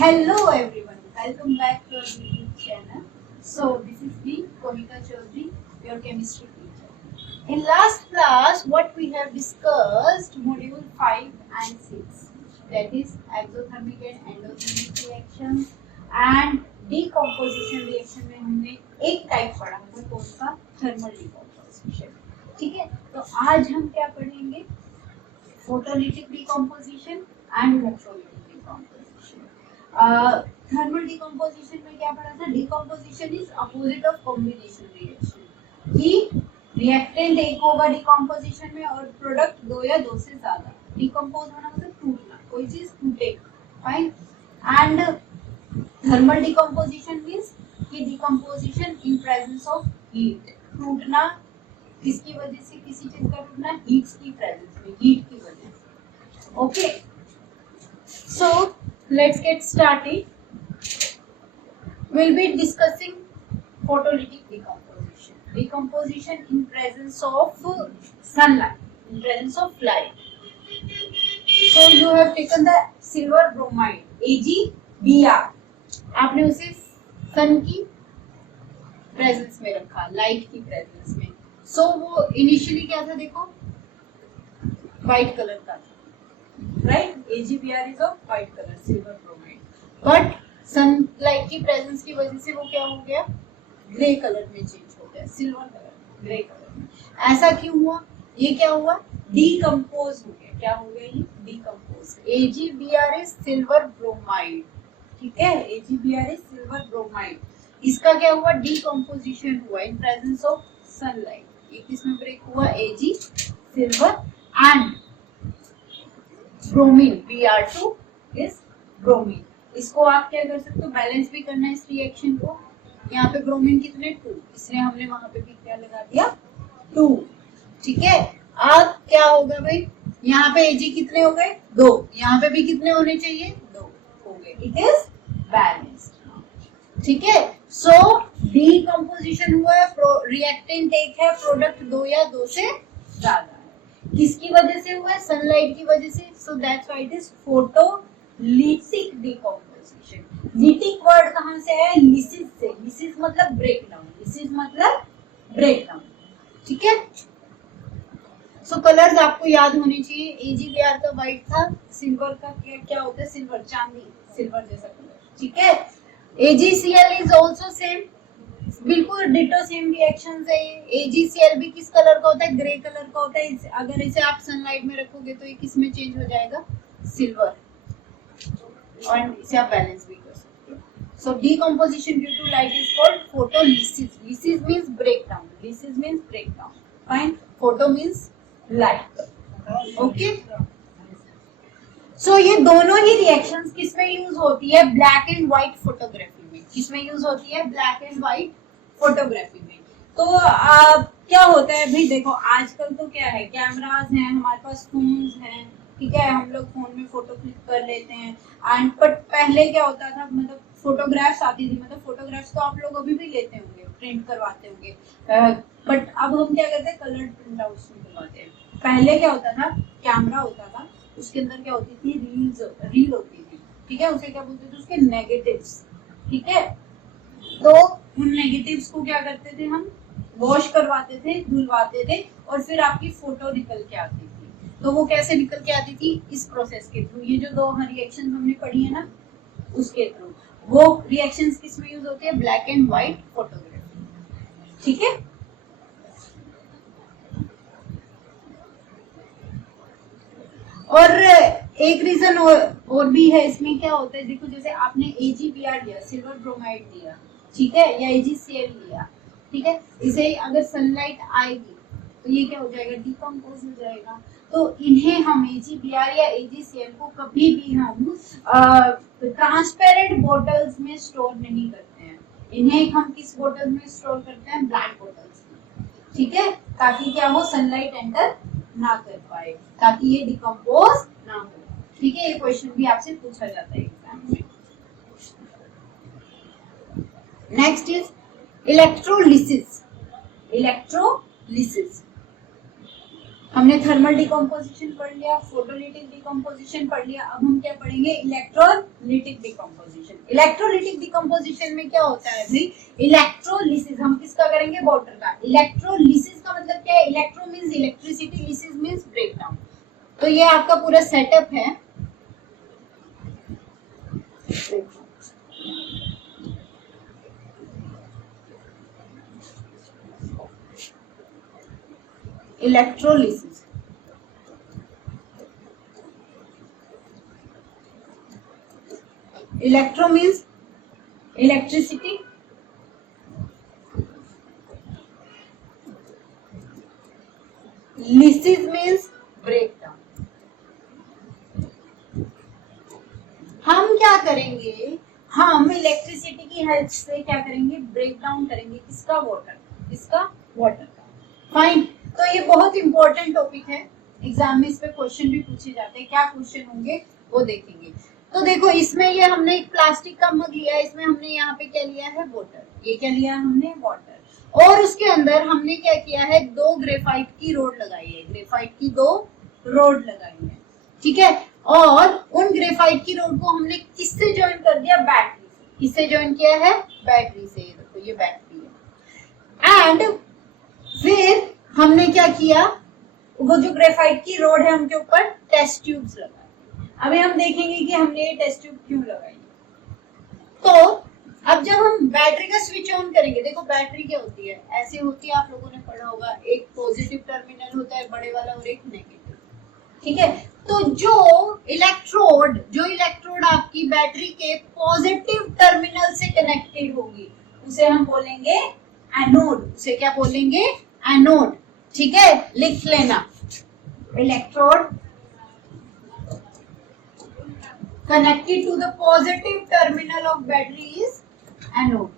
Hello everyone, welcome back to our YouTube channel. So this is me, Komika Chaudhary, your chemistry teacher. In last class, what we have discussed, module 5 and 6, that is exothermic and endothermic reactions and decomposition reaction में हमने एक type पढ़ा था, कौन सा? Thermal decomposition. ठीक है, तो आज हम क्या पढ़ेंगे? Photolytic decomposition and electrolytic decomposition. Thermal decomposition में क्या पढ़ा था? Decomposition is opposite of combination reaction. कि रिएक्टेंट एक होगा डिकम्पोजिशन में और प्रोडक्ट दो या दो से ज्यादा. डिकम्पोज होना मतलब टूटना, कोई चीज टूटेगा. Fine. And thermal decomposition means कि decomposition in presence of heat. टूटना किसकी वजह से? किसी चीज का टूटना हीट की प्रेजेंस में, हीट की वजह से. Okay, so let's get started. We'll be discussing photolytic decomposition. Decomposition in presence of sunlight, in presence of light. So you have taken the silver bromide, AgBr. आपने उसे सन की प्रेजेंस में रखा, लाइट की प्रेजेंस में. So वो initially क्या था? देखो, व्हाइट कलर का था. Right? AgBr is of white color, silver bromide. But sunlight की प्रेजेंस की वजह से वो क्या हो गया? ग्रे कलर में चेंज हो गया, सिल्वर कलर, ग्रे कलर में. ऐसा क्यों हुआ? ये क्या हुआ? डीकम्पोज हो गया. क्या हो गया? ये decompose. AgBr is silver bromide. ठीक है, AgBr is silver bromide. इसका क्या हुआ? डीकम्पोजिशन हुआ इन प्रेजेंस ऑफ सनलाइट. ये किसमें ब्रेक हुआ? Ag, silver and bromine. Br2 is bromine. इसको आप क्या कर सकते हो? बैलेंस भी करना है इस रिएक्शन को. यहाँ पे ब्रोमीन कितने? 2, इसलिए हमने वहां पे भी क्या लगा दिया? 2. ठीक है, अब क्या होगा भाई? यहाँ पे Ag कितने हो गए? 2. यहाँ पे भी कितने होने चाहिए? 2 हो गए. It is balanced. ठीक है, सो डीकम्पोजिशन हुआ है, रिएक्टेंट एक है, प्रोडक्ट 2 या 2 से ज्यादा. किसकी वजह से हुआ है? सनलाइट की वजह से. So that's why it is photolytic decomposition. Lytic word कहां से आया? लिसिस से. लिसिस मतलब ब्रेक डाउन. लिसिस मतलब ब्रेक डाउन. ठीक है, सो कलर्स आपको याद होने चाहिए. AgBr का व्हाइट था, सिल्वर का क्या होता है? सिल्वर, चांदी, सिल्वर जैसा कलर. ठीक है, AgCl इज आल्सो सेम, बिल्कुल डिटो सेम रिएक्शंस है. AgCl भी किस कलर का होता है? ग्रे कलर का होता है. अगर इसे आप सनलाइट में रखोगे तो ये किस में चेंज हो जाएगा? सिल्वर. और इसे आप बैलेंस भी कर सकते हो. So decomposition due to light is called photolysis. Lysis means break down. Lysis means break down. Fine. Photo means light. Okay, so ये दोनों ही रिएक्शंस किस में यूज होती है? ब्लैक एंड व्हाइट फोटोग्राफी में. किसमें यूज होती है? ब्लैक एंड व्हाइट फोटोग्राफी में. तो क्या होता है भाई? देखो, आजकल तो क्या है, कैमरास हैं, हमारे पास फोन्स हैं. ठीक है, हम लोग फोन में फोटो क्लिक कर लेते हैं. एंड बट पहले क्या होता था? मतलब फोटोग्राफ्स आती थी. मतलब फोटोग्राफ्स तो आप लोग अभी भी लेते होंगे, प्रिंट करवाते होंगे. बट अब हम क्या करते हैं? कलर्ड प्रिंट आउट्स निकलवाते हैं. पहले क्या होता था? कैमरा होता था, उसके अंदर क्या होती थी? रील होती थी. ठीक है, उसे क्या बोलते थे? उसके नेगेटिव्स. ठीक है, तो उन नेगेटिव्स को क्या करते थे? हम वॉश करवाते थे, धुलवाते थे, और फिर आपकी फोटो निकल के आती थी. तो वो कैसे निकल के आती थी? इस प्रोसेस के थ्रू. ये जो 2 रिएक्शन हमने पढ़ी है ना, उसके थ्रू. वो रिएक्शंस किस में यूज होती है? Black and white photography. ठीक है, और एक रीजन और भी है इसमें. क्या होता है? देखो, जैसे आपने AgBr लिया, सिल्वर ब्रोमाइड लिया, ठीक है, या AgCl लिया. ठीक है, इसे अगर सनलाइट आएगी तो ये क्या हो जाएगा? डिकम्पोज हो जाएगा. तो इन्हें हम AgBr या AgCl को कभी भी हम ट्रांसपेरेंट बोटल्स में स्टोर नहीं करते हैं. इन्हें हम किस बोतल में स्टोर करते हैं? ब्लैक बोटल्स में. ठीक है, ताकि क्या हो? सनलाइट एंटर ना कर पाए, ताकि ये डिकम्पोज ना हो. ठीक है, ये क्वेश्चन भी आपसे पूछा जाता है एग्जाम में. Next is electrolysis. इलेक्ट्रोलिसिस. हमने थर्मल डिकम्पोजिशन पढ़ लिया, फोटोलिटिक डिकम्पोजिशन पढ़ लिया। अब हम क्या पढ़ेंगे? Electrolytic decomposition. इलेक्ट्रोलिटिक डिकम्पोजिशन में क्या होता है भाई? इलेक्ट्रोलिसिस। हम किसका करेंगे? वाटर का। इलेक्ट्रोलिसिस का मतलब क्या है? Electro means electricity, lysis means breakdown. तो ये आपका पूरा सेटअप है। Electrolysis, electro means electricity, lysis means breakdown. हम क्या करेंगे? हम इलेक्ट्रिसिटी की हेल्प से क्या करेंगे? ब्रेकडाउन करेंगे। किसका? वाटर। किसका? वाटर का। फाइन। तो ये बहुत इंपॉर्टेंट टॉपिक है, एग्जाम में इस पे क्वेश्चन भी पूछे जाते हैं। क्या क्वेश्चन होंगे वो देखेंगे। तो देखो, इसमें ये हमने एक प्लास्टिक का मग लिया है, इसमें हमने यहाँ पे क्या लिया है? वाटर। ये क्या लिया हमने? वाटर। और उसके अंदर हमने क्या किया है? 2 ग्रेफाइट की रोड लगाई है। ग्रेफाइट की 2 रोड लगाई है, ठीक है। और उन ग्रेफाइट की रोड को हमने किससे ज्वाइन कर दिया? बैटरी से। किससे ज्वाइन किया है? बैटरी से। ये देखो, ये बैटरी है। एंड फिर हमने क्या किया? वो जो ग्रेफाइट की रोड है उनके ऊपर टेस्ट ट्यूब्स लगाए। अभी हम देखेंगे कि हमने ये टेस्ट ट्यूब क्यों लगाई। तो अब जब हम बैटरी का स्विच ऑन करेंगे, देखो बैटरी क्या होती है? ऐसे होती है, आप लोगों ने पढ़ा होगा। एक पॉजिटिव टर्मिनल होता है बड़े वाला और एक नेगेटिव, ठीक है। तो जो इलेक्ट्रोड आपकी बैटरी के पॉजिटिव टर्मिनल से कनेक्टेड होगी उसे हम बोलेंगे एनोड। उसे क्या बोलेंगे? एनोड, ठीक है। लिख लेना, electrode connected to the positive terminal of battery is anode,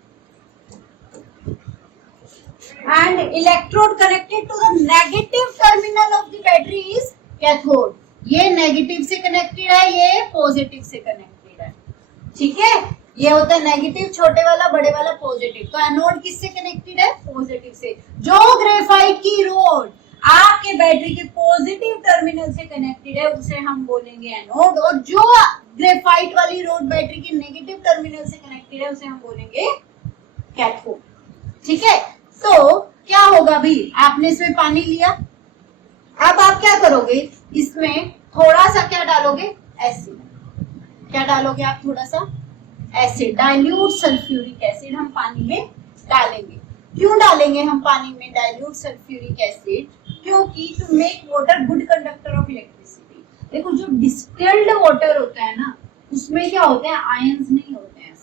and electrode connected to the negative terminal of the battery is cathode. ये नेगेटिव से कनेक्टेड है, ये पॉजिटिव से कनेक्टेड है, ठीक है। ये होता है नेगेटिव छोटे वाला, बड़े वाला पॉजिटिव। तो एनोड किससे कनेक्टेड है? पॉजिटिव से। जो ग्रेफाइट की रोड आपके बैटरी के पॉजिटिव टर्मिनल से कनेक्टेड है उसे हम बोलेंगे एनोड, और जो ग्रेफाइट वाली रोड बैटरी के नेगेटिव टर्मिनल से कनेक्टेड है उसे हम बोलेंगे कैथोड, ठीक है। तो क्या होगा भी? आपने इसमें पानी लिया, अब आप क्या करोगे? इसमें थोड़ा सा क्या डालोगे? एसिड। क्या डालोगे आप? थोड़ा सा एसिड, डाइल्यूट सल्फ्यूरिक एसिड हम पानी में डालेंगे। क्यों डालेंगे हम पानी में डाइल्यूट सल्फ्यूरिक एसिड? क्योंकि to make water good conductor of electricity. देखो, जो डिस्टिल्ड वाटर होता है ना, उसमें क्या होते हैं? आयंस नहीं होते हैं।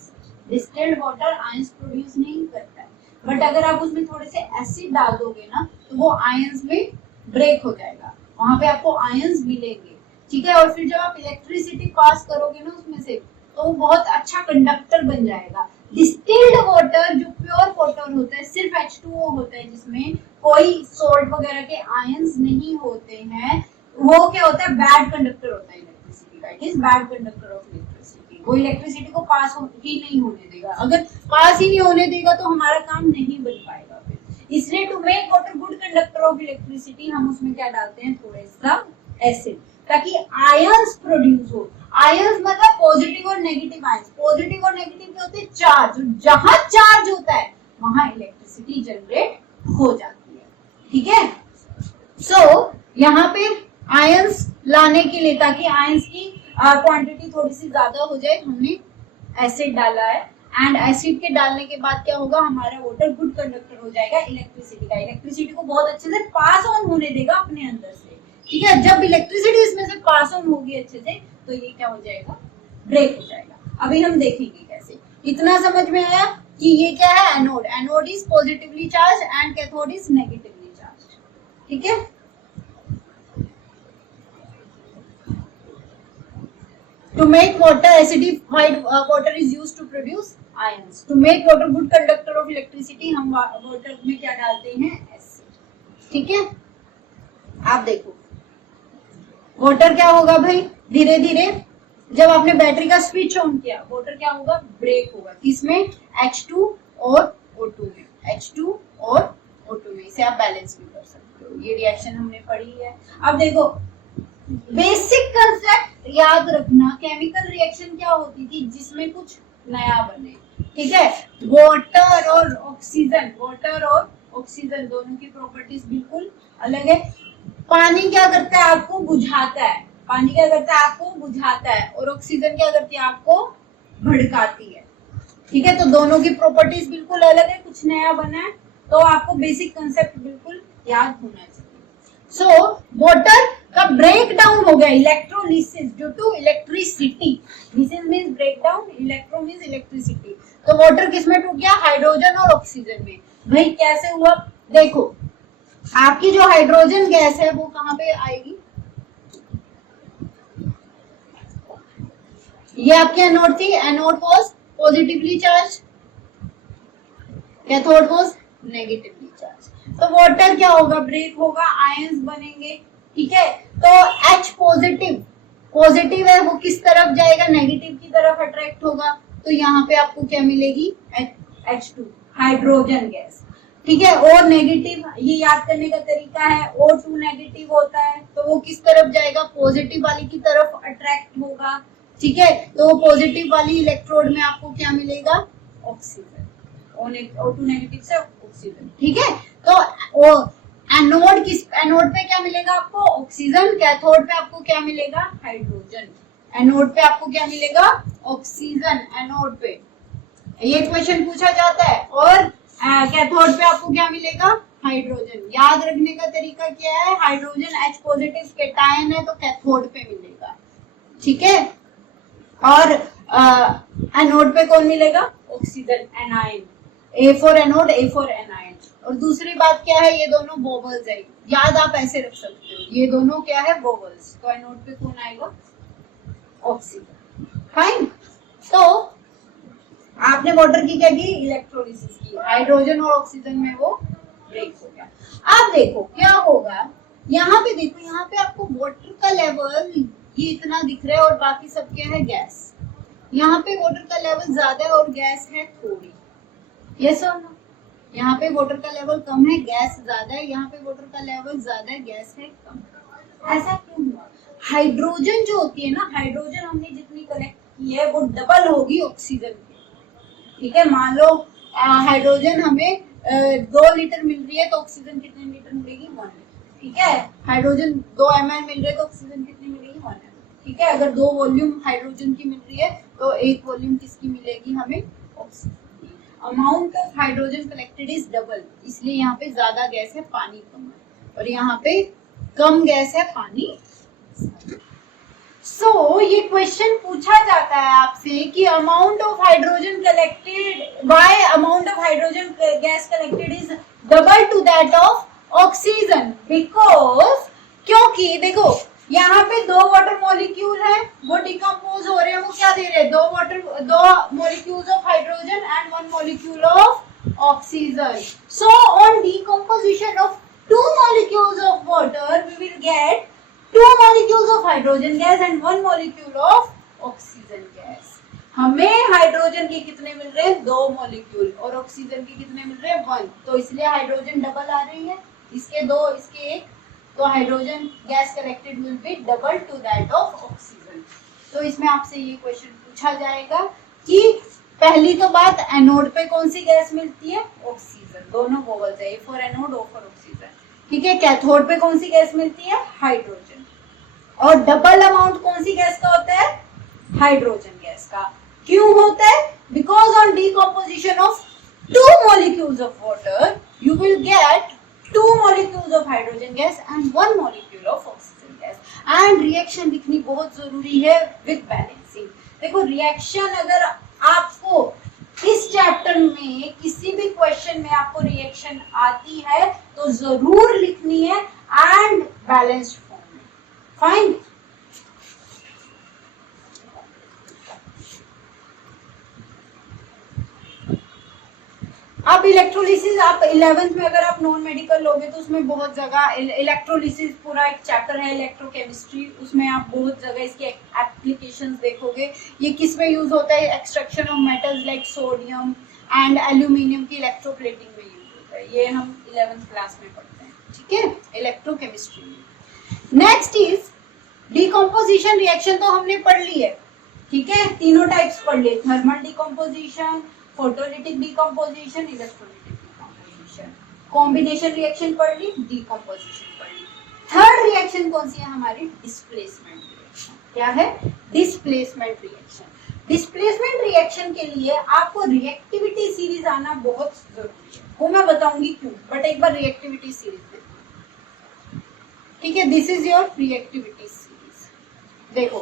डिस्टिल्ड वाटर आयंस प्रोड्यूस नहीं करता है, बट अगर आप उसमें थोड़े से एसिड डाल दोगे ना तो वो आयंस में ब्रेक हो जाएगा, वहां पे आपको आयंस मिलेंगे, ठीक है। और फिर जब आप इलेक्ट्रिसिटी पास करोगे ना उसमें से, तो वो बहुत अच्छा कंडक्टर बन जाएगा। डिस्टिल्ड वाटर, जो प्योर वाटर होता है, सिर्फ H2O होता है, जिसमें कोई सोल्ट वगैरह के आयंस नहीं होते हैं, वो क्या होता है? बैड कंडक्टर होता है इलेक्ट्रिसिटी का। It is bad conductor of electricity. वो इलेक्ट्रिसिटी को पास ही नहीं होने देगा। अगर पास ही नहीं होने देगा तो हमारा काम नहीं बन पाएगा फिर। इसलिए to make water good conductor of electricity हम उसमें क्या डालते हैं? थोड़ा सा एसिड, ताकि आयंस प्रोड्यूस हो। आयंस मतलब पॉजिटिव और नेगेटिव आयंस। पॉजिटिव और नेगेटिव क्या होते हैं? चार्ज। जहां चार्ज होता है वहां इलेक्ट्रिसिटी जनरेट हो जाती है, ठीक है। सो यहाँ पे आयंस लाने के लिए, ताकि आयंस की क्वांटिटी थोड़ी सी ज्यादा हो जाए, हमने एसिड डाला है। एंड एसिड के डालने के बाद क्या होगा? हमारा वाटर गुड कंडक्टर हो जाएगा इलेक्ट्रिसिटी का। इलेक्ट्रिसिटी को बहुत अच्छे से पास ऑन होने देगा अपने अंदर से, ठीक है। जब इलेक्ट्रिसिटी इसमें से पास ऑन होगी अच्छे से, तो ये क्या हो जाएगा? ब्रेक हो जाएगा। अभी हम देखेंगे कैसे। इतना समझ में आया कि ये क्या है? Anode. Anode is positively charge and cathode is negatively charge, ठीक है। To make water, acidified water is used to produce ions. To make water good conductor of electricity, हम वाटर में क्या डालते हैं? एसिड, ठीक है। आप देखो, वाटर क्या होगा भाई? धीरे धीरे जब आपने बैटरी का स्विच ऑन किया, वाटर क्या होगा? ब्रेक होगा। किसमें? H2 और O2 में। H2 और O2 में। इसे आप बैलेंस भी कर सकते हो, तो ये रिएक्शन हमने पढ़ी है। अब देखो बेसिक कंसेप्ट याद रखना, केमिकल रिएक्शन क्या होती थी जिसमें कुछ नया बने, ठीक है। वाटर और ऑक्सीजन, वाटर और ऑक्सीजन दोनों की प्रॉपर्टीज बिल्कुल अलग है। पानी क्या करता है, आपको बुझाता है, पानी क्या करता है, आपको बुझाता है, और ऑक्सीजन क्या करती है, आपको भड़काती है, ठीक है। तो दोनों की प्रॉपर्टीज बिल्कुल अलग है, कुछ नया बना है, तो आपको बेसिक कंसेप्ट बिल्कुल याद होना चाहिए। सो वाटर का ब्रेक डाउन हो गया, electrolysis due to electricity, lysis means break down, electro means electricity. तो वाटर किसमें टूट गया, हाइड्रोजन और ऑक्सीजन में। भाई कैसे हुआ, देखो आपकी जो हाइड्रोजन गैस है वो कहां पे आएगी, ये आपकी एनोड थी, anode was positively charge, cathode was negatively charge. तो वाटर क्या होगा, ब्रेक होगा, आयंस बनेंगे, ठीक है। तो H पॉजिटिव, पॉजिटिव है वो किस तरफ जाएगा, नेगेटिव की तरफ अट्रैक्ट होगा, तो यहाँ पे आपको क्या मिलेगी, H2 हाइड्रोजन गैस, ठीक है। और नेगेटिव, ये याद करने का तरीका है, O2 नेगेटिव होता है तो वो किस तरफ जाएगा, पॉजिटिव वाली की तरफ अट्रैक्ट होगा, ठीक है। तो पॉजिटिव वाली इलेक्ट्रोड में आपको क्या मिलेगा, ऑक्सीजन, O2 नेगेटिव से ऑक्सीजन, ठीक है। तो एनोड किस, एनोड पे क्या मिलेगा आपको, ऑक्सीजन, कैथोड पे आपको क्या मिलेगा, हाइड्रोजन, एनोड पे आपको क्या मिलेगा, ऑक्सीजन, एनोड पे ये क्वेश्चन पूछा जाता है। और कैथोड पे आपको क्या मिलेगा, हाइड्रोजन। याद रखने का तरीका क्या है, हाइड्रोजन H पॉजिटिव कैटायन है तो कैथोड पे मिलेगा, ठीक है। और एनोड पे कौन मिलेगा, oxygen, anion, A for anode, A for anion. और दूसरी बात क्या है, ये दोनों वोवल्स है, याद आप ऐसे रख सकते हो, ये दोनों क्या है, वोवल्स। तो एनोड पे कौन आएगा, ऑक्सीजन, फाइन। तो आपने वाटर की क्या की, इलेक्ट्रोलिसिस की, हाइड्रोजन और ऑक्सीजन में वो ब्रेक हो गया। अब देखो क्या होगा, यहाँ पे देखो, यहाँ पे आपको वाटर का लेवल ये इतना दिख रहा है और बाकी सब क्या है, गैस। यहाँ पे वाटर का लेवल ज्यादा है और गैस है थोड़ी, यस और नो। यहाँ पे वाटर का लेवल कम है, गैस ज्यादा है, यहाँ पे वाटर का लेवल ज्यादा है, गैस है कम। ऐसा क्यों हुआ, हाइड्रोजन जो होती है ना, हाइड्रोजन हमने जितनी कलेक्ट की है वो डबल होगी ऑक्सीजन की, ठीक है। मान लो हाइड्रोजन हमें 2 लीटर मिल रही है तो ऑक्सीजन कितने लीटर मिलेगी, 1 लीटर, ठीक है। हाइड्रोजन 2 ml मिल रहे तो ऑक्सीजन कितनी मिलेगी, 1 ml, ठीक है। अगर 2 वॉल्यूम हाइड्रोजन की मिल रही है तो 1 वॉल्यूम किसकी मिलेगी हमें, ऑक्सीजन की। Amount of hydrogen collected is double, इसलिए यहाँ पे ज्यादा गैस है, पानी कम है, और यहाँ पे कम गैस है, पानी। ये क्वेश्चन पूछा जाता है आपसे कि amount of hydrogen collected, why amount of hydrogen gas collected is double two that of oxygen, because, क्योंकि देखो यहाँ पे 2 वाटर मॉलिक्यूल है, वो डिकम्पोज हो रहे हैं, वो क्या दे रहे हैं, 2 molecules of hydrogen and 1 molecule of oxygen. So on decomposition of 2 molecules of water we will get 2 molecules of hydrogen gas and 1 molecule of oxygen gas। हमें हाइड्रोजन के कितने मिल रहे हैं, 2 मॉलिक्यूल, और ऑक्सीजन के कितने मिल रहे हैं, 1। तो इसलिए हाइड्रोजन डबल आ रही है, इसके 2 इसके 1, तो hydrogen gas collected will be double two that of oxygen. तो इसमें आपसे ये क्वेश्चन पूछा जाएगा कि पहली तो बात, एनोड पे कौन सी गैस मिलती है, ऑक्सीजन, दोनों वोवल्स है, A for anode, O for oxygen, ठीक है। कैथोड पे कौन सी गैस मिलती है, हाइड्रोजन। और डबल अमाउंट कौन सी गैस का होता है, हाइड्रोजन गैस का। क्यों होता है, because on decomposition of 2 molecules of water you will get 2 molecules of hydrogen gas and 1 molecule of oxygen gas। and reaction लिखनी बहुत जरूरी है विद बैलेंसिंग। देखो रिएक्शन अगर आपको इस चैप्टर में किसी भी क्वेश्चन में आपको रिएक्शन आती है तो जरूर लिखनी है एंड बैलेंस्ड फॉर्म में, फाइन। अब इलेक्ट्रोलिसिस, आप 11th में अगर आप नॉन मेडिकल लोगे तो उसमें बहुत जगह इलेक्ट्रोलिसिस पूरा एक चैप्टर है, इलेक्ट्रोकेमिस्ट्री, उसमें आप बहुत जगह इसके एप्लीकेशंस देखोगे। ये किस में यूज होता है, extraction of metals like sodium and aluminium की इलेक्ट्रोप्लेटिंग में यूज होता है। ये हम 11th क्लास में पढ़ते हैं, ठीक है, इलेक्ट्रोकेमिस्ट्री में। नेक्स्ट इज डिकम्पोजिशन रिएक्शन, तो हमने पढ़ ली है, ठीक है, तीनों टाइप्स पढ़ लिए, thermal decomposition, photolytic decomposition, electrolytic decomposition. Combination reaction पढ़ ली, डिकम्पोजिशन पढ़ ली। थर्ड रिएक्शन कौन सी है हमारी? Displacement reaction. क्या है? Displacement reaction. डिस्प्लेसमेंट रिएक्शन के लिए आपको रिएक्टिविटी सीरीज आना बहुत जरूरी है, वो मैं बताऊंगी क्यों, बट एक बार रिएक्टिविटी सीरीज देखो, ठीक है। This is your reactivity series. देखो,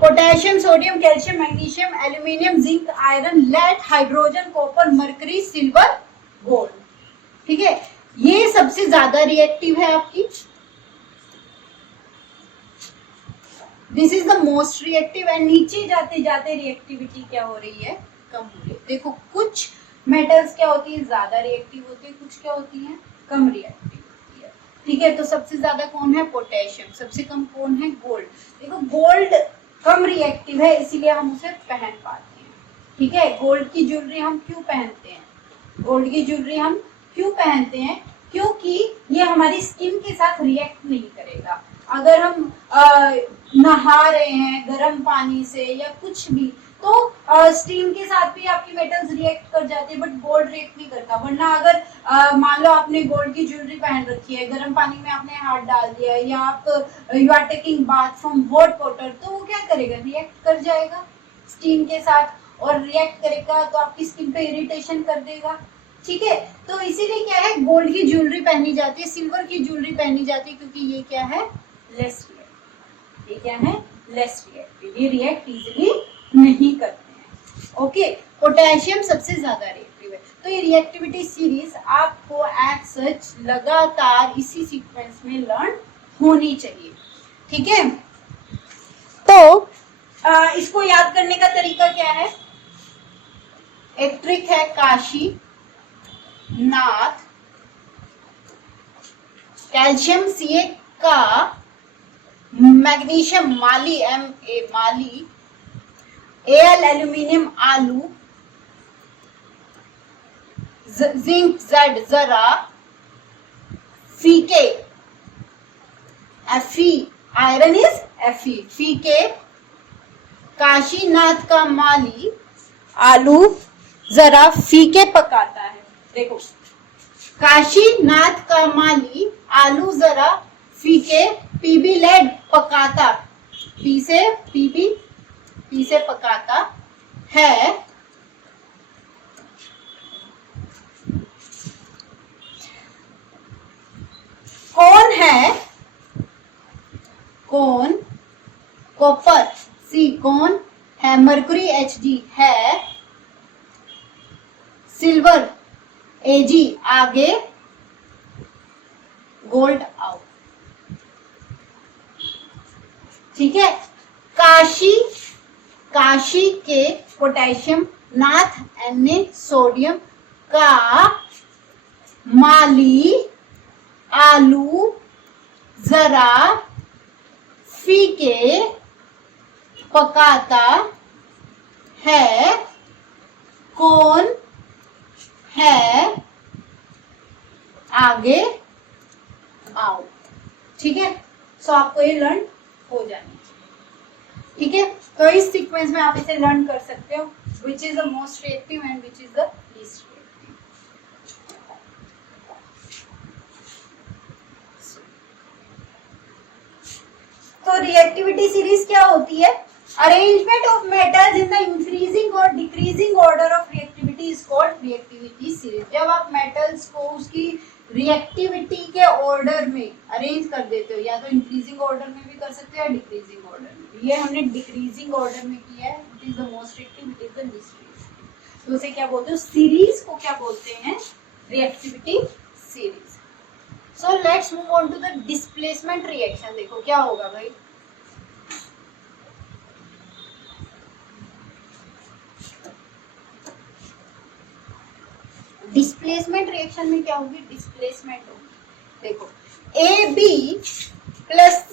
potassium, sodium, calcium, magnesium, aluminium, zinc, iron, lead, hydrogen, copper, mercury, silver, gold, ठीक है। ये सबसे ज्यादा रिएक्टिव है आपकी, this is the most reactive. And नीचे जाते जाते रिएक्टिविटी क्या हो रही है? कम हो रही है। देखो, कुछ मेटल्स क्या होती है? ज्यादा रिएक्टिव होती है, कुछ क्या होती है? कम रिएक्टिव होती है, ठीक है। तो सबसे ज्यादा कौन है? पोटेशियम। सबसे कम कौन है? गोल्ड। देखो, गोल्ड कम रिएक्टिव है, इसीलिए हम उसे पहन पाते हैं, ठीक है। गोल्ड की ज्वेलरी हम क्यों पहनते हैं? गोल्ड की ज्वेलरी हम क्यों पहनते हैं? क्योंकि ये हमारी स्किन के साथ रिएक्ट नहीं करेगा। अगर हम नहा रहे हैं गर्म पानी से या कुछ भी, तो स्टीम के साथ भी आपकी मेटल्स रिएक्ट कर जाते हैं, बट गोल्ड रिएक्ट नहीं करता। वरना अगर मान लो आपने गोल्ड की ज्वेलरी पहन रखी है, गर्म पानी में आपने हाथ डाल दिया है, या आप you are taking bath from hot water, तो वो क्या करेगा? रिएक्ट कर जाएगा स्टीम के साथ, और रिएक्ट करेगा तो आपकी स्किन पे इरिटेशन कर देगा, ठीक है। तो इसीलिए क्या है? गोल्ड की ज्वेलरी पहनी जाती है, सिल्वर की ज्वेलरी पहनी जाती है, क्योंकि ये क्या है? Less reactive. ये क्या है? लेस रिएक्टिव, ये रिएक्ट इजीली नहीं करते हैं, ओके। पोटेशियम सबसे ज्यादा रिएक्टिव है। तो ये रिएक्टिविटी सीरीज आपको एज सच लगातार इसी सीक्वेंस में लर्न होनी चाहिए, ठीक है। तो इसको याद करने का तरीका क्या है? एक ट्रिक है, काशी, नाथ, कैल्शियम Ca का, मैग्नीशियम माली Ma माली, Al एल्यूमिनियम आलू, जिंक Z जरा, फीके Fe, आयरन इज Fe, फीके, काशीनाथ का माली आलू जरा फीके पकाता है। देखो, काशीनाथ का माली आलू जरा फीके, पीबी लेड पकाता, पी से पकाता है, कौन है? कौन, कॉपर सी, कौन है? मरकरी Hg है, सिल्वर Ag आगे, गोल्ड आउट, ठीक है। काशी के पोटेशियम, नाथ Na, सोडियम का माली आलू जरा फीके पकाता है, कौन है? आगे आओ, ठीक है। सो आपको ये लर्न हो जानी चाहिए, ठीक है। तो इस सीक्वेंस में आप इसे लर्न कर सकते हो, which is the most reactive and which is the least reactive. तो रिएक्टिविटी सीरीज क्या होती है? Arrangement of metals in the increasing और decreasing order of reactivity is called reactivity series. जब आप मेटल्स को उसकी रिएक्टिविटी के ऑर्डर में अरेंज कर देते हो, या तो इंक्रीजिंग ऑर्डर में भी कर सकते हो या डिक्रीजिंग ऑर्डर में। ये हमने डिक्रीजिंग ऑर्डर में किया है, it is the most reactive, it is the least reactive. तो उसे क्या बोलते हो? सीरीज को क्या बोलते हैं? Reactivity series. So let's move on to the displacement reaction. देखो क्या होगा भाई, डिस्प्लेसमेंट रिएक्शन में क्या होगी? डिस्प्लेसमेंट होगी। देखो, AB plus C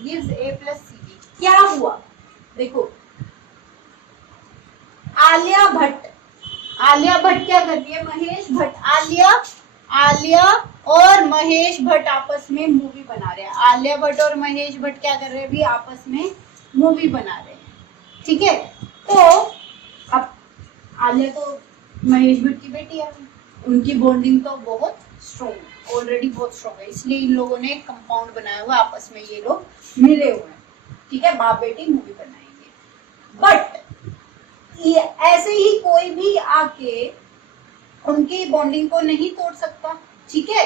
gives A plus CB। क्या हुआ? देखो, आलिया भट्ट क्या करती है? महेश भट्ट, आलिया आलिया और महेश भट्ट आपस में मूवी बना रहे हैं। आलिया भट्ट और महेश भट्ट क्या कर रहे हैं अभी आपस में मूवी बना रहे हैं। ठीक है, तो अब आलिया तो महेश भट्ट की बेटी है, उनकी बॉन्डिंग तो बहुत स्ट्रॉन्ग, ऑलरेडी बहुत स्ट्रॉन्ग है, इसलिए इन लोगों ने एक कंपाउंड बनाया हुआ आपस में, ये लोग मिले हुए हैं। ठीक है, बाप बेटी मूवी बनाएंगे। बट ये ऐसे ही कोई भी आके उनकी बॉन्डिंग को नहीं तोड़ सकता। ठीक है,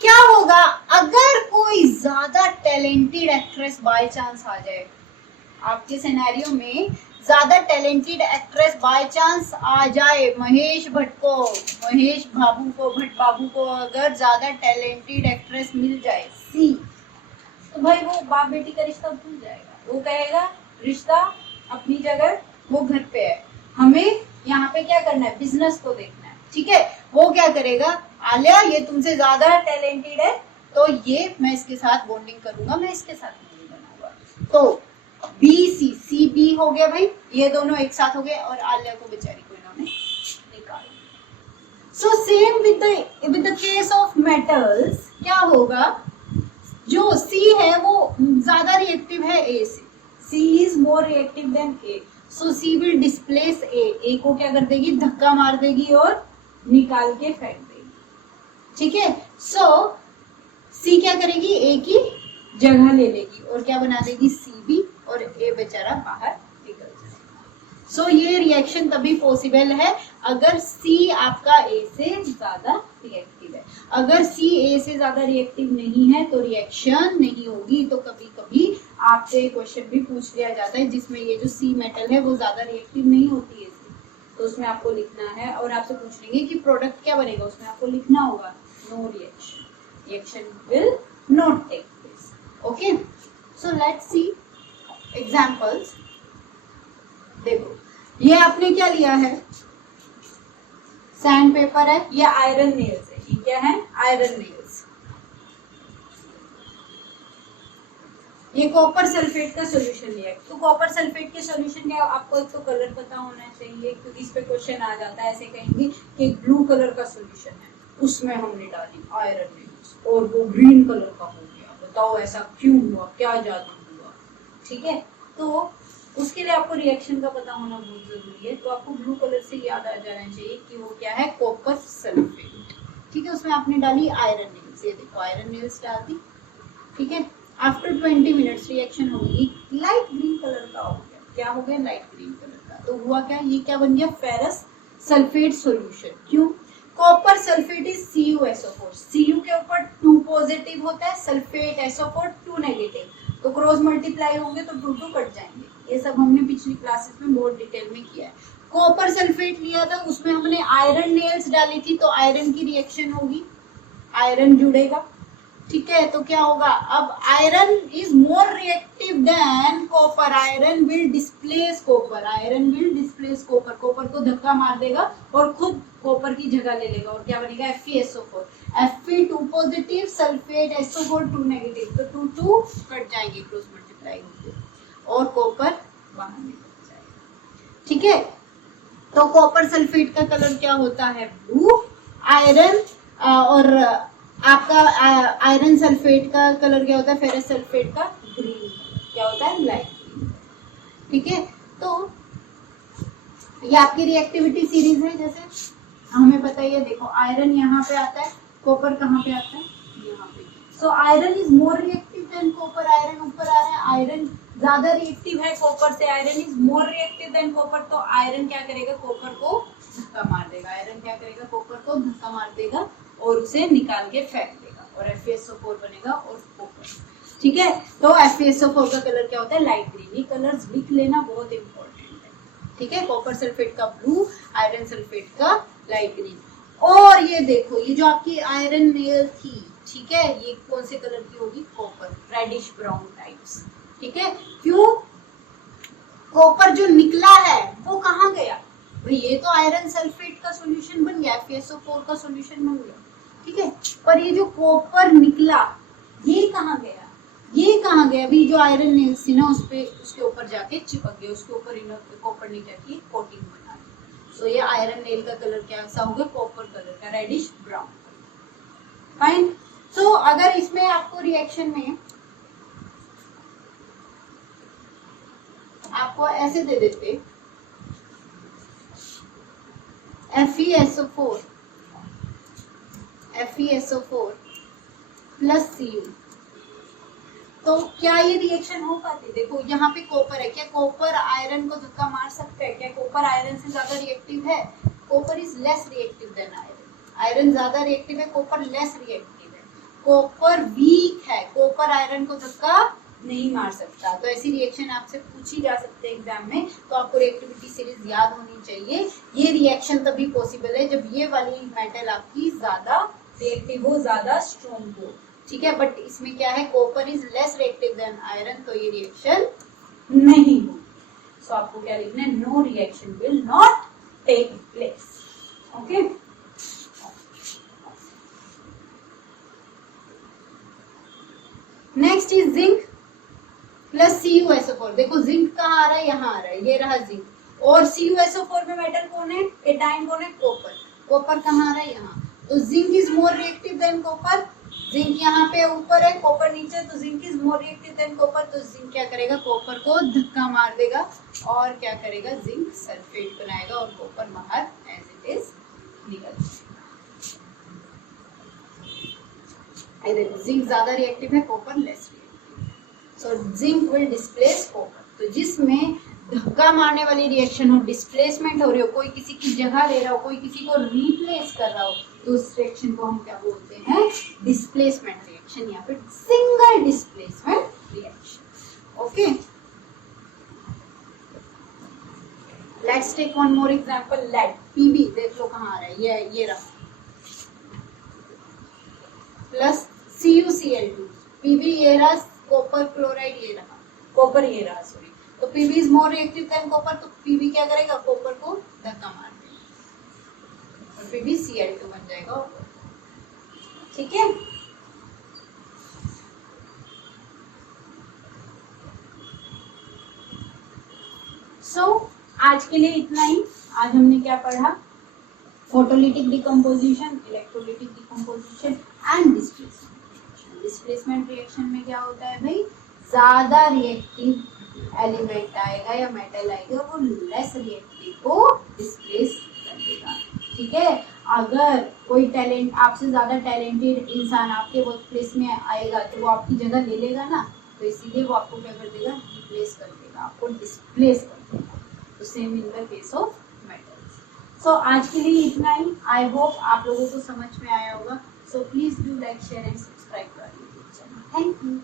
क्या होगा अगर कोई ज्यादा टैलेंटेड एक्ट्रेस बाय चांस आ जाए आपके सिनेरियो में, ज्यादा टैलेंटेड एक्ट्रेस बाय चांस आ जाए महेश भट्ट को, महेश बाबू को, भट्ट बाबू को अगर ज्यादा टैलेंटेड एक्ट्रेस मिल जाए सी, तो भाई वो बाप बेटी का रिश्ता भूल जाएगा। वो कहेगा रिश्ता अपनी जगह, वो घर पे है, हमें यहाँ पे क्या करना है, बिजनेस को देखना है। ठीक है, वो क्या करेगा, आलिया ये तुमसे ज्यादा टैलेंटेड है तो ये मैं इसके साथ बॉन्डिंग करूंगा, मैं इसके साथ मूवी बनाऊंगा। तो बी सी, सी बी हो गया भाई, ये दोनों एक साथ हो गए और आलिया को बेचारी को इन्होंने निकाल दिया। So same with the case of metals, क्या होगा, जो सी है वो ज्यादा रिएक्टिव है ए से, C is more reactive than A, so C will displace A को क्या कर देगी, धक्का मार देगी और निकाल के फेंक देगी। ठीक है, सो सी क्या करेगी, ए की जगह ले लेगी और क्या बना देगी, सी बी, और ए बेचारा बाहर निकल जाएगा। सो ये रिएक्शन तभी पॉसिबल है अगर सी आपका ए से ज्यादा रिएक्टिव है। अगर सी ए से ज्यादा रिएक्टिव नहीं है तो रिएक्शन नहीं होगी। तो कभी कभी आपसे क्वेश्चन भी पूछ लिया जाता है जिसमें ये जो सी मेटल है वो ज्यादा रिएक्टिव नहीं होती है, तो उसमें आपको लिखना है, और आपसे पूछ लेंगे कि प्रोडक्ट क्या बनेगा, उसमें आपको लिखना होगा no reaction, reaction will not take place. Okay, so let's see examples. देखो ये आपने क्या लिया है, सैंड पेपर है, ये आयरन नेल्स है, ये क्या है, आयरन नेल्स। ये कॉपर सल्फेट का सॉल्यूशन लिया है। तो कॉपर सल्फेट के सॉल्यूशन का आपको एक तो कलर पता होना चाहिए, क्योंकि इस पे क्वेश्चन आ जाता है, ऐसे कहेंगे कि ब्लू कलर का सॉल्यूशन है, उसमें हमने डाली आयरन नेल्स और वो ग्रीन कलर का हो गया, बताओ ऐसा क्यों हुआ, क्या जादू हुआ। ठीक है, तो उसके लिए आपको रिएक्शन का पता होना बहुत जरूरी है। तो आपको ब्लू कलर से याद आ जाना चाहिए कि वो क्या है, कॉपर सल्फेट। ठीक है, उसमें आपने डाली आयरन नेल्स, ये देखो आयरन नेल्स डाल दी। ठीक है, आफ्टर 20 मिनट्स रिएक्शन होगी, लाइट ग्रीन कलर का हो गया, क्या हो गया, लाइट ग्रीन कलर का। तो हुआ क्या, ये क्या बन गया, फेरस सल्फेट सॉल्यूशन। क्यों, copper sulphate is CuSO4, Cu के ऊपर 2 पॉजिटिव होता है, सल्फेट SO4 2 नेगेटिव, तो क्रॉस मल्टीप्लाई होंगे तो 2 कट जाएंगे। ये सब हमने पिछली क्लासेस में बहुत डिटेल में किया है। कॉपर सल्फेट लिया था, उसमें हमने आयरन नेल्स डाली थी, तो आयरन की रिएक्शन होगी, आयरन जुड़ेगा। ठीक है, तो क्या होगा, अब iron is more reactive than copper, iron will displace copper, iron will displace copper, copper को धक्का मार देगा और खुद कॉपर की जगह ले लेगा, और क्या बनेगा, FeSO4, Fe 2 positive, sulphate SO4 2 negative, तो 2 कट जाएंगे क्रॉस मल्टीप्लाई होंगे और कॉपर बाहर निकल जाएगा। ठीक है, तो कॉपर सल्फेट का कलर क्या होता है, ब्लू, आयरन और आपका आयरन सल्फेट का कलर क्या होता है, फेरस सल्फेट का ग्रीन, क्या होता है, लाइट ग्रीन। ठीक है, तो ये आपकी रिएक्टिविटी सीरीज है, जैसे हमें पता है, देखो आयरन यहाँ पे आता है, कॉपर कहाँ पे आता है, यहाँ पे। So iron is more reactive than copper, iron ऊपर आ रहा है, आयरन ज्यादा रिएक्टिव है कॉपर से, iron is more reactive than copper, तो आयरन क्या करेगा, कॉपर को धक्का मार देगा, आयरन क्या करेगा, कॉपर को धक्का मार देगा और उसे निकाल के फेंक देगा, और FeSO4 बनेगा और कॉपर। ठीक है, तो FeSO4 का कलर क्या होता है, लाइट ग्रीन। ये कलर्स लिख लेना, बहुत इंपॉर्टेंट है। ठीक है, कॉपर सल्फेट का ब्लू, आयरन सल्फेट का लाइट ग्रीन। और ये देखो, ये जो आपकी आयरन नेल थी, ठीक है, ये कौन से कलर की होगी, कॉपर, रेडिश ब्राउन टाइप्स। ठीक है, क्यों, कॉपर जो निकला है वो कहाँ गया भाई, ये तो आयरन सल्फेट का सॉल्यूशन बन गया, FeSO4 का सॉल्यूशन बन गया। ठीक है, पर ये जो कॉपर निकला ये कहाँ गया, ये कहाँ गया, अभी जो आयरन नेल्स थी ना उस पे, उसके ऊपर जाके चिपक गया, उसके ऊपर कॉपर ने क्या की, कोटिंग बना दी। तो ये आयरन नेल का कलर क्या सा हो गया, कॉपर कलर का, रेडिश ब्राउन। फाइन। तो अगर इसमें आपको रिएक्शन में आपको ऐसे दे देते FeSO4 प्लस Cu, तो क्या ये रिएक्शन हो पाती? देखो यहाँ पे कॉपर है, क्या कॉपर आयरन को धक्का मार सकता है? क्या कॉपर आयरन से ज्यादा रिएक्टिव है? Copper is less reactive than iron. Iron ज्यादा रिएक्टिव है, कॉपर लेस रिएक्टिव है। कॉपर वीक है, कॉपर आयरन को धक्का नहीं मार सकता। तो ऐसी रिएक्शन आपसे पूछी जा सकती है एग्जाम में, तो आपको रिएक्टिविटी सीरीज याद होनी चाहिए। ये रिएक्शन तभी पॉसिबल है जब ये वाली मेटल आपकी ज्यादा रिएक्टिव हो, ज्यादा स्ट्रॉन्ग हो, ठीक है। बट इसमें क्या है, copper is less reactive than iron, तो ये रिएक्शन नहीं होगी। सो आपको क्या लिखना है, no reaction will not take place. Okay, next is zinc plus CuSO4। देखो जिंक कहाँ आ रहा है, यहाँ आ रहा है, ये रहा जिंक। और CuSO4 में मेटल कौन है, एटाइन कौन है, कॉपर। कॉपर कहाँ आ रहा है, यहाँ। तो zinc is more reactive than copper. Zinc यहाँ पे ऊपर है, कॉपर नीचे, तो zinc is more reactive than copper. तो जिंक क्या करेगा, कॉपर को धक्का मार देगा और क्या करेगा, जिंक सल्फेट बनाएगा और कॉपर बाहर एज इट इज निकल जाएगा। जिंक ज्यादा रिएक्टिव है, copper less reactive, so zinc will displace copper. तो जिसमें धक्का मारने वाली रिएक्शन हो, डिस्प्लेसमेंट हो रही हो, कोई किसी की जगह ले रहा हो, कोई किसी को रिप्लेस कर रहा हो, तो उस रिएक्शन को हम क्या बोलते हैं, डिस्प्लेसमेंट रिएक्शन या फिर single displacement reaction. Okay, let's take one more example, lead. Pb देख लो कहाँ आ रहा है, ये रहा, प्लस CuCl2। Pb ये रहा, कॉपर क्लोराइड ये रहा, कॉपर ये रहा, सॉरी। तो Pb is more reactive than copper, तो Pb क्या करेगा, कॉपर को धक्का मार देगा और Pb Cl2 बन जाएगा, ठीक है। सो आज के लिए इतना ही। आज हमने क्या पढ़ा, photolytic decomposition, electrolytic decomposition and displacement. Displacement reaction में क्या होता है भाई, ज्यादा रिएक्टिव एलिमेंट आएगा या मेटल आएगा, वो लेस रिएक्टिव को डिस्प्लेस कर देगा, ठीक है। अगर कोई टैलेंट, आपसे ज्यादा टैलेंटेड इंसान आपके वर्क प्लेस में आएगा तो वो आपकी जगह ले लेगा ना, तो इसीलिए वो आपको क्या कर देगा, रिप्लेस कर देगा, आपको डिस्प्लेस कर देगा। तो same in the case of metals. So आज के लिए इतना ही। आई होप आप लोगों को समझ में आया होगा। So please do like, share and subscribe to our YouTube channel. Thank you.